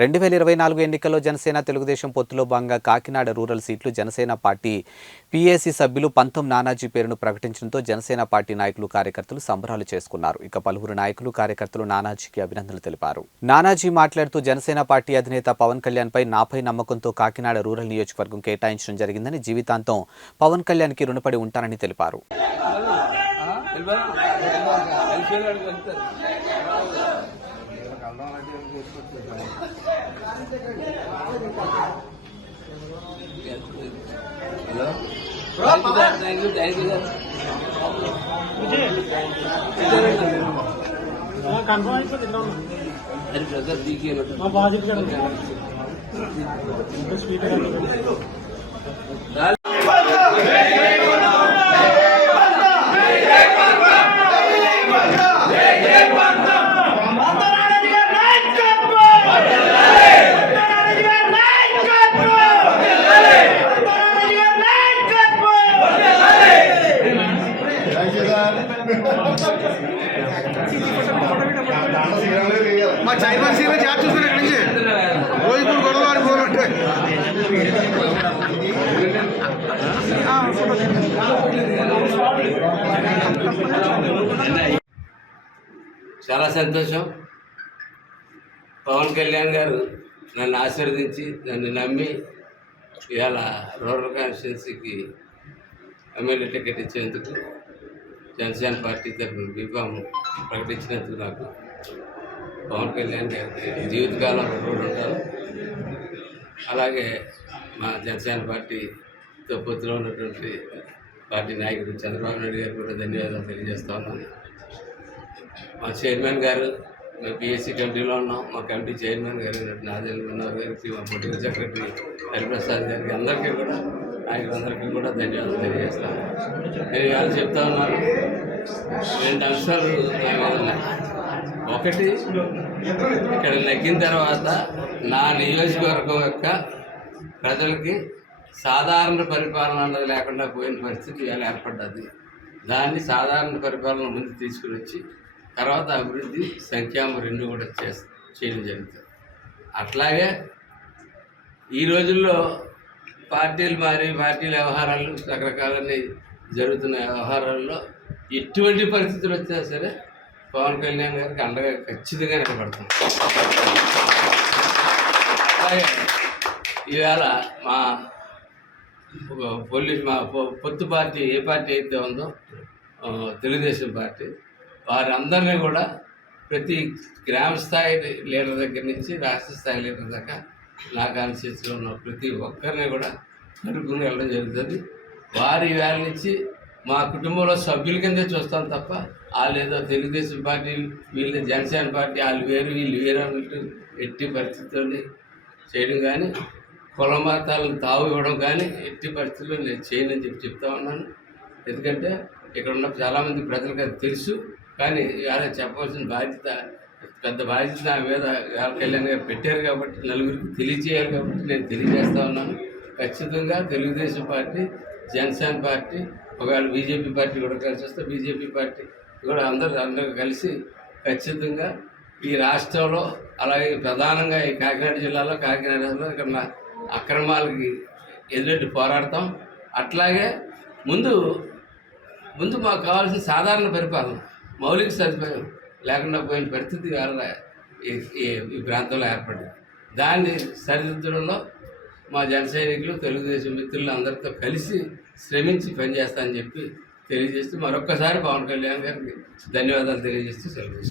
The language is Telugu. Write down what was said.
2024 ఎన్నికల్లో జనసేన తెలుగుదేశం పొత్తులో భాగంగా కాకినాడ రూరల్ సీట్లు జనసేన పార్టీ పీఏసీ సభ్యులు పంతం నానాజీ పేరును ప్రకటించడంతో జనసేన పార్టీ నాయకులు కార్యకర్తలు సంబరాలు చేసుకున్నారు. ఇక పలువురు నాయకులు కార్యకర్తలు నానాజీకి అభినందనలు తెలిపారు. నానాజీ మాట్లాడుతూ జనసేన పార్టీ అధినేత పవన్ కళ్యాణ్ పై నాపై నమ్మకంతో కాకినాడ రూరల్ నియోజకవర్గం కేటాయించడం జరిగిందని, జీవితాంతం పవన్ కళ్యాణ్కి రుణపడి ఉంటానని తెలిపారు. మా చైర్మన్ సీఎం చార్జ్ చూసుకుని ఎక్కడి నుంచి రోజు కూడా గొడవలు ఆడిపోవాలంటే చాలా సంతోషం. పవన్ కళ్యాణ్ గారు నన్ను ఆశీర్వదించి నన్ను నమ్మి ఇవాళ రూరల్ కాన్స్టిట్యున్సీకి ఎమ్మెల్యే టికెట్ ఇచ్చేందుకు జనసేన పార్టీ తరఫున బీఫామ్ ప్రకటించినందుకు నాకు పవన్ కళ్యాణ్ గారికి జీవితకాలం రుణపడి ఉంటాను. అలాగే మా జనసేన పార్టీతో పొత్తులో ఉన్నటువంటి పార్టీ నాయకుడు చంద్రబాబు నాయుడు గారు కూడా ధన్యవాదాలు తెలియజేస్తా ఉన్నాను. మా చైర్మన్ గారు, మేము పిఎస్సి కమిటీలో ఉన్నాం, మా కమిటీ చైర్మన్ గారు నాదేంద్ర మనోహర్ గారికి, మా పొలిటికల్ సెక్రటరీ హరిప్రసాద్ గారికి, అందరికీ కూడా నాయకులందరికీ కూడా ధన్యవాదాలు తెలియజేస్తాను. నేను ఇవాళ చెప్తా ఉన్నాను, 2 అంశాలు నా మీద ఉన్నాయి. ఒకటి, ఇక్కడ నెగ్గిన తర్వాత నా నియోజకవర్గం యొక్క ప్రజలకి సాధారణ పరిపాలన అన్నది లేకుండా పోయిన పరిస్థితి ఇవాళ ఏర్పడ్డది. దాన్ని సాధారణ పరిపాలన ముందు తీసుకుని వచ్చి తర్వాత అభివృద్ధి సంక్షేమం 2 కూడా చేయడం జరుగుతుంది. అట్లాగే ఈ రోజుల్లో పార్టీలు మారి పార్టీల వ్యవహారాలు రకరకాలన్నీ జరుగుతున్న వ్యవహారాల్లో ఎటువంటి పరిస్థితులు వచ్చినా సరే పవన్ కళ్యాణ్ గారికి అండగా ఖచ్చితంగా నిలబడతాం. అలాగే ఈవేళ మా పొత్తు పార్టీ ఏ పార్టీ అయితే ఉందో తెలుగుదేశం పార్టీ, వారందరినీ కూడా ప్రతి గ్రామ స్థాయి లీడర్ దగ్గర నుంచి రాష్ట్ర స్థాయి లీడర్ దాకా నా కాన్స్టిట్యూన్సీలో ఉన్న ప్రతి ఒక్కరిని కూడా కలుపుకుని వెళ్ళడం జరుగుతుంది. వారి వేళ నుంచి మా కుటుంబంలో సభ్యుల కిందే చూస్తాం తప్ప వాళ్ళు ఏదో తెలుగుదేశం పార్టీ, వీళ్ళు జనసేన పార్టీ, వాళ్ళు వేరు వీళ్ళు వేరు అన్నట్టు ఎట్టి పరిస్థితుల్ని చేయడం కానీ, కుల మతాలను తావు ఇవ్వడం కానీ ఎట్టి పరిస్థితుల్లో నేను చేయనని చెప్తా ఉన్నాను. ఎందుకంటే ఇక్కడ ఉన్న చాలామంది ప్రజలకు అది తెలుసు. కానీ ఇవాళ చెప్పవలసిన బాధ్యత, పెద్ద బాధ్యత నా మీద కళ్యాణ్ గారు పెట్టారు కాబట్టి, నలుగురికి తెలియజేయాలి కాబట్టి నేను తెలియజేస్తా ఉన్నాను. ఖచ్చితంగా తెలుగుదేశం పార్టీ, జనసేన పార్టీ, ఒకవేళ బీజేపీ పార్టీ కూడా కలిసి వస్తే బీజేపీ పార్టీ కూడా అందరూ కలిసి ఖచ్చితంగా ఈ రాష్ట్రంలో, అలాగే ప్రధానంగా ఈ కాకినాడ జిల్లాలో, కాకినాడలో ఇక్కడ అక్రమాలకి ఎదురెట్టి పోరాడతాం. అట్లాగే ముందు మాకు కావాల్సిన సాధారణ పరిపాలన, మౌలిక సదుపాయం లేకుండా పోయిన పరిస్థితి వల్ల ఈ ప్రాంతంలో ఏర్పడింది. దాన్ని సరిదిద్దడంలో మా జన సైనికులు, తెలుగుదేశం మిత్రులు అందరితో కలిసి శ్రమించి పనిచేస్తానని చెప్పి తెలియజేస్తూ మరొక్కసారి పవన్ కళ్యాణ్ గారికి ధన్యవాదాలు తెలియజేస్తూ సెలవు.